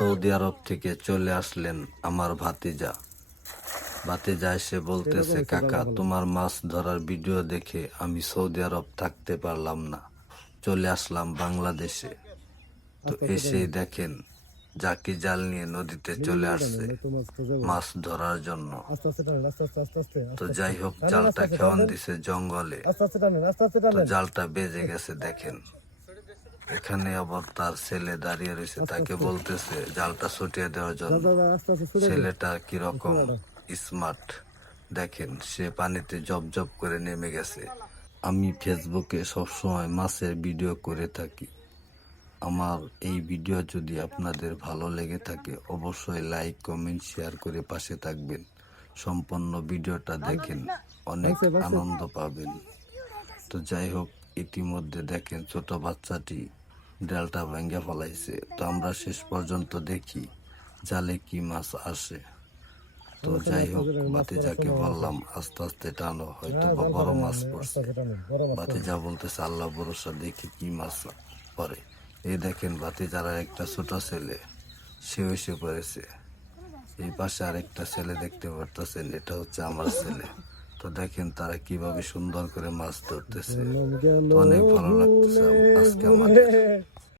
Saudi আরব থেকে চলে আসলেন আমার ভাতিজা এসে বলতেছে, কাকা তোমার মাছ ধরার ভিডিও দেখে আমি সৌদি আরব থাকতে পারলাম না, চলে আসলাম বাংলাদেশে। তো এসেই দেখেন জাকি জাল নিয়ে নদীতে চলে আসছে মাছ ধরার জন্য। তো যাই হোক, জালটা খেওয়ান দিছে জঙ্গলে, তো জালটা বেজে গেছে। দেখেন এখানে আবার তার ছেলে দাঁড়িয়ে রয়েছে, তাকে বলতেছে জালটা ছুটিয়ে দেওয়ার জন্য। ছেলেটা কিরকম স্মার্ট দেখেন, সে পানিতে জব জব করে নেমে গেছে। আমি ফেসবুকে সবসময় মাছের ভিডিও করে থাকি। আমার এই ভিডিও যদি আপনাদের ভালো লেগে থাকে অবশ্যই লাইক, কমেন্ট, শেয়ার করে পাশে থাকবেন। সম্পূর্ণ ভিডিওটা দেখেন, অনেক আনন্দ পাবেন। তো যাই হোক, ইতিমধ্যে দেখেন ছোট বাচ্চাটি ডালটা ভেঙে ফেলাইছে। তো আমরা শেষ পর্যন্ত দেখি জালে কি মাছ আসে। তো যাই হোক, ভাতিজাকে বললাম আস্তে আস্তে টানো, হয়তো বা বড় মাছ পড়ছে। ভাতিজা বলতেছে আল্লাহ ভরসা, দেখি কি মাছ পড়ে। এই দেখেন ভাতিজার একটা ছোট ছেলে, সে এসে পড়েছে। এই পাশে আরেকটা ছেলে দেখতে পারতেছেন, এটা হচ্ছে আমার ছেলে। তো দেখেন তারা কিভাবে সুন্দর করে মাছ ধরতেছে। অনেক ভালো লাগতেছে আজকে আমাদের।